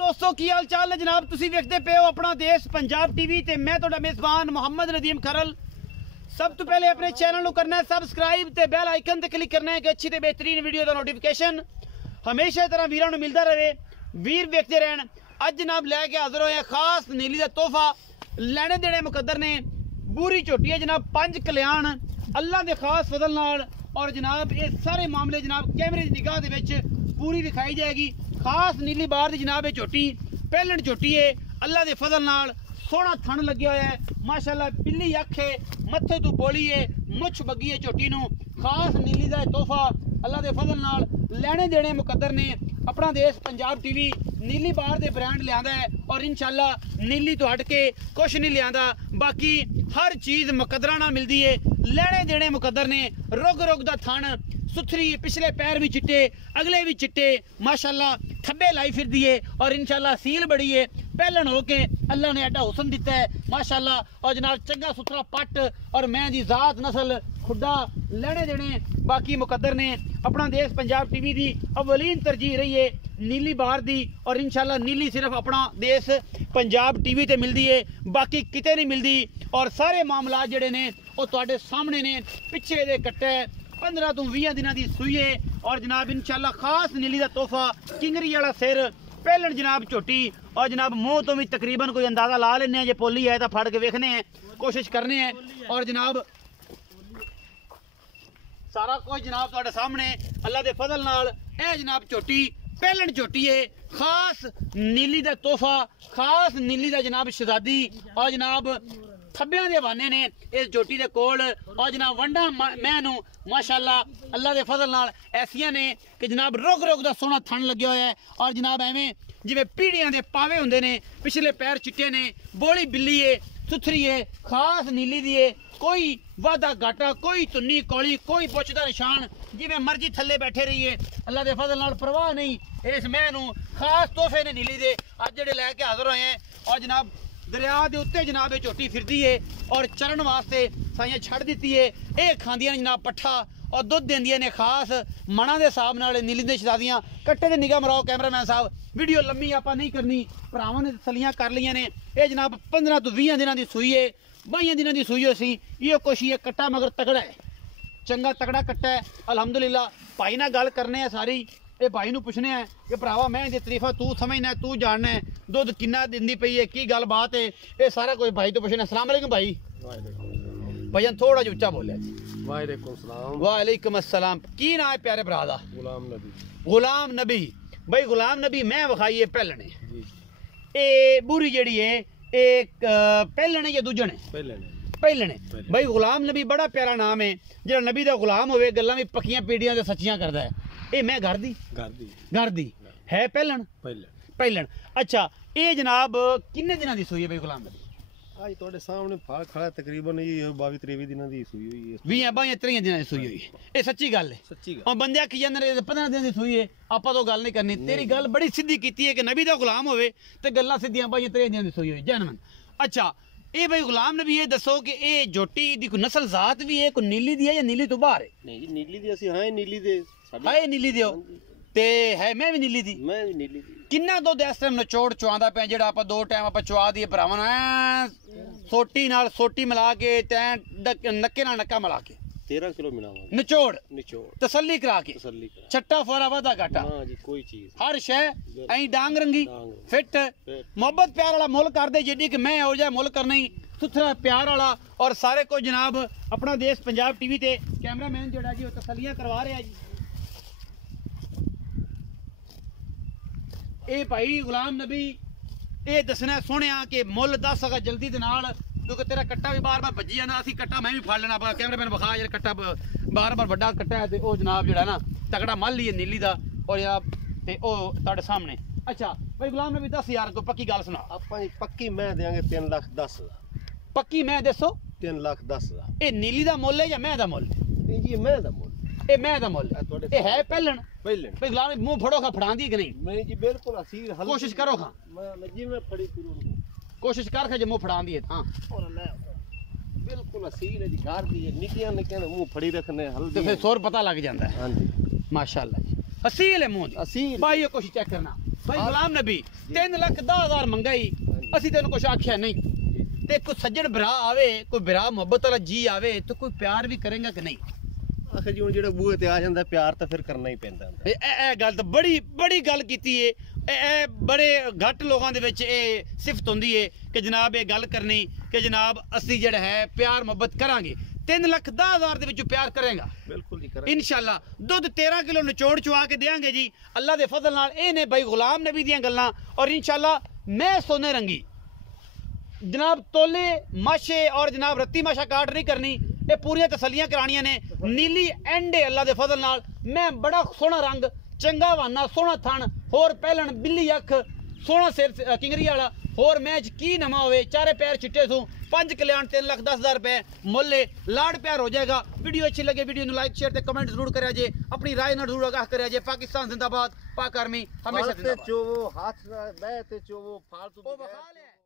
दोस्तों की हाल चाल है जनाब तुसी वेखदे पे हो अपना देश पंजाब टीवी ते मैं तुहाडा मेजबान मोहम्मद नदीम खरल। सब तो पहले अपने चैनल को करना है सबसक्राइब ते बेल आइकन ते क्लिक करना है कि अच्छी ते बेहतरीन वीडियो का नोटिफिकेशन हमेशा तरह वीरों मिलता रहे। वीर वेखते रहन। अज जनाब लैके हाजिर होए खास नीली का तोहफा लैने देने मुकद्दर ने बूरी झोटी है जनाब 5 कल्याण अल्लाह के खास फजल नाल और जनाब ये सारे मामले जनाब कैमरे की निगाह दे विच पूरी दिखाई जाएगी। खास नीली बार दी जनाब ये झोटी पहलन झोटी है अल्लाह के फजल नाल सोहना थन लगे हुआ है माशाल्लाह पिल्ली अख है मत्थे तू बोली है मुछ बगी है झोटी नू खास नीली का तोहफा अल्लाह के फजल नाल लैने देने मुकद्दर ने अपना देश पंजाब टीवी नीली बार दे ब्रांड लिया है और इंशाल्लाह नीली तो हट के कुछ नहीं लिया बाकी हर चीज़ मुकद्दरा नाल मिलती है। लैने देने मुकद्दर ने रुग रुग दा थन सुथरी पिछले पैर भी चिट्टे अगले भी चिट्टे माशाल्लाह थब्बे लाई फिर दिए और इंशाल्लाह सील बड़ी है पहलन होके अल्लाह ने एडा हुसन दिता है माशाल्लाह और जनाब चंगा सुथरा पट और मैं दी जात नस्ल खुदा लैने देने बाकी मुकद्दर ने अपना देश पंजाब टीवी की अवलीन तरजीह रही है नीली बार दी और इंशाल्लाह नीली सिर्फ अपना देश पंजाब टीवी ते मिलती है बाकी किते नहीं मिलती और सारे मामला जेडे ने वो तुहाडे सामने ने पिछे दे कट्टे 15 तो 20 दिनों की सूई है और जनाब इंशाल्लाह खास नीली का तोहफा किंगरी वाला सिर पहलन जनाब झोटी और जनाब मुँह तो भी तकरीबन कोई अंदाजा ला लेने जे पोली है तो फड़ के वेखने हैं कोशिश करने हैं और जनाब सारा कुछ जनाब तुहाडे सामने अल्लाह के फजल नाल ए जनाब झोटी पहलन झोटी है खास नीली का तोहफा खास नीली का जनाब शहजादी और जनाब थब्बियां दे बहाने ने इस झोटी दे कोल और जनाब वंडा मैनू माशाल्लाह अल्लाह के फजल नाल ऐसियां ने कि जनाब रुग रुग दा सोहना थन लग्या होया है और जनाब एवें जिवें पीढ़ियां दे पावे हुंदे ने पिछले पैर चिट्टे ने बोली बिल्ली है सुथरी है खास नीली दी है कोई वादा घाटा कोई तुन्नी कौली कोई पुछ दा निशान जिवें मर्जी थल्ले बैठे रही है अल्लाह के फजल नाल परवाह नहीं इस मैनू खास तोहफे ने नीली दे अज जेडे लैके हाजिर होए हैं और जनाब दरिया के उत्ते जनाब झोटी फिरती है और चरण वास्ते साइयां छड़ दी है ये खांदियां जनाब पट्ठा और दुध देंदियां ने खास मना के हिसाब नाल नीली दे शहजादियां कट्टे ते निगाह मराओ कैमरामैन साहब वीडियो लम्मी आपां नहीं करनी भरावां ने तसलियां कर लियां ने ये जनाब 15 तो 20 दिनों की सूई है 22 दिनों की सूई सी ये कुछ ही है कट्टा मगर तगड़ा है चंगा तगड़ा कट्टा है अल्हम्दुलिल्लाह भाई नाल गल करने सारी ये भाई नूं पुछने हैं कि भरावा मैं दी तरीफा तू समझना तू जानना है दुध किन्ना दिंदी पई है की गल बात है ये सारा कुछ भाई तो पुछना। अस्सलाम वालेकुम भाई भजन थोड़ा जिहा उच्चा बोलिया जी। वालेकुम सलाम। वालेकुम अस्सलाम। की नाम है प्यारे भरा दा? गुलाम नबी। गुलाम नबी भाई गुलाम नबी मैं विखाई है पहलने ये बुरी जड़ी है एक पहलने या दूजने पहलने भाई गुलाम नबी बड़ा प्यारा नाम है जो नबी का गुलाम होवे गल्लां भी पक्कियां पीढ़ियां ते सच्चियां करदा है ये मैं घर दी है पहलन अच्छा ये जनाब किन्ने दिनों की सूई है भाई गुलाम नबी? आज तोड़े सामने फाल खड़ा तकरीबन ये 22-23 दिनों की सूई हुई है 20-23 दिनों की सूई हुई है ये सच्ची गल है सच्ची गल और बंदे आखी जांदे ने 15 दिन की सूई है आपां तो गल नहीं करनी तेरी गल बड़ी सीधी कीती है कि नबी दा गुलाम होवे ते गल्लां सीधियां 22-23 दिनों की सूई हुई जनमन। अच्छा ये भाई गुलाम नबी ये दसो कि ये झोटी दी कोई नस्ल जात भी है कोई नीली दी है या नीली तो बाहर है? नहीं जी नीली दी ਅਸੀਂ ਹਾਂ ਨੀਲੀ ਦੇ हाय नीली दियो ते है मैं भी नीली दी मैं भी नीली दी किन्ना दुध इस टाइम नचोड़ चुआंदा पे जेड़ा आप दो टाइम आप चुआ दिए भरावां सोटी नाल सोटी मिला के तैं नक्के नाल नक्का मिला के 13 किलो मिलावांगे निचोड़ तसल्ली करा के छट्टा फोरा वादा घाटा हां जी कोई चीज हर शय ऐ डांग रंगी फिट मोहब्बत प्यार वाला मुल कर दे जेडी कि मैं हो जाए मुल करना ही सुथरा प्यार वाला और सारे को जनाब अपना देश पंजाब टीवी ते कैमरामैन जेड़ा जी तसल्लियां करवा रहा है जी। ए भाई गुलाम नबी ये दसना सुनिया कि मुल दस अगर जल्दी दे नाल क्योंकि तेरा कट्टा भी बार बार भज्जी जाना असी कट्टा मैं भी फड़ लेना कैमरामैन विखा यार कट्टा बार बार बड़ा कट्टा है ते ओ जनाब जेड़ा ना तगड़ा मल ही है नीली दा और जनाब ते ओ तुहाडे सामने। अच्छा भाई गुलाम नबी 10 यार को पक्की गल सुना ਆਪਾਂ ਪੱਕੀ ਮੈਂ ਦੇਾਂਗੇ 3,10,000 पक्की मैं दसो 3,10,000 ये नीली दा मुल है या मैं दा मुल? नहीं जी मैं दा मुल ये मैं दा मुल ये है पहलन भाई गुलाम नबी मुंह फड़ो खा फड़ांदी कि नहीं? नहीं जी बिल्कुल असीर कोशिश करो खा मैं जी मैं फड़ी फिरूं कोशिश कर खा जे मुंह फड़ांदी है हां और ले बिल्कुल असील है जी घर दी है निकियां निकियां मुंह फड़ी रखने हल्दी तो फिर सुर पता लग जाता है। हां जी माशाल्लाह जी असील है मुंह असील भाई ये कोशिश चेक करना भाई गुलाम नबी 3,10,000 मंगाई ਅਸੀਂ ਤੈਨੂੰ ਕੁਛ ਆਖਿਆ ਨਹੀਂ ਤੇ ਕੋਈ ਸੱਜਣ ਭਰਾ ਆਵੇ ਕੋਈ ਭਰਾ ਮੁਹੱਬਤ ਵਾਲਾ ਜੀ ਆਵੇ ਤੇ ਕੋਈ ਪਿਆਰ ਵੀ ਕਰੇਗਾ ਕਿ ਨਹੀਂ ਆਖਰ ਜੀ ਹੁਣ ਜਿਹੜਾ ਬੂਹੇ ਤੇ ਆ ਜਾਂਦਾ ਪਿਆਰ ਤਾਂ ਫਿਰ ਕਰਨਾ ਹੀ ਪੈਂਦਾ ਹੁੰਦਾ। ਇਹ ਗੱਲ ਤਾਂ ਬੜੀ ਗੱਲ ਕੀਤੀ ਏ ਇਹ ਬੜੇ ਘੱਟ ਲੋਕਾਂ ਦੇ ਵਿੱਚ ਇਹ ਸਿਫਤ ਹੁੰਦੀ ਏ ਕਿ ਜਨਾਬ ਇਹ ਗੱਲ ਕਰਨੀ ਕਿ ਜਨਾਬ ਅਸੀਂ ਜਿਹੜਾ ਹੈ ਪਿਆਰ ਮੁਹੱਬਤ ਕਰਾਂਗੇ 3,10,000 ਦੇ ਵਿੱਚੋਂ ਪਿਆਰ ਕਰੇਗਾ ਬਿਲਕੁਲ ਜੀ ਕਰਾਂਗੇ ਇਨਸ਼ਾਅੱਲਾ ਦੁੱਧ 13 ਕਿਲੋ ਨਿਚੋੜ ਚੁਆ ਕੇ ਦੇਾਂਗੇ ਜੀ ਅੱਲਾ ਦੇ ਫਜ਼ਲ ਨਾਲ ਇਹ ਨੇ ਭਾਈ ਗੁਲਾਮ ਨਬੀ ਦੀਆਂ ਗੱਲਾਂ ਔਰ ਇਨਸ਼ਾਅੱਲਾ मैं सोने रंगी जनाब तोले माशे और जनाब रत्ती माशा काट नहीं करनी ये पूरी तसलियां करानियां ने नीली एंडे अल्लाह दे फजल नाल मैं बड़ा सोहना रंग चंगा वाना सोहना थन होर पहलन बिल्ली अख सोहना सिर किंगरी वाला होर मैच की नवा होवे चारे पैर चिट्टे सू 5 कल्याण 3,10,000 रुपए मुल्ले लाड़ प्यार हो जाएगा। वीडियो अच्छी लगे वीडियो लाइक शेयर ते कमेंट जरूर करें जे अपनी राय न जरूर आगाह करें जे। पाकिस्तान जिंदाबाद पाक आर्मी हमेशा जिंदाबाद। चोवो हाथ बैठे चोवो फालतू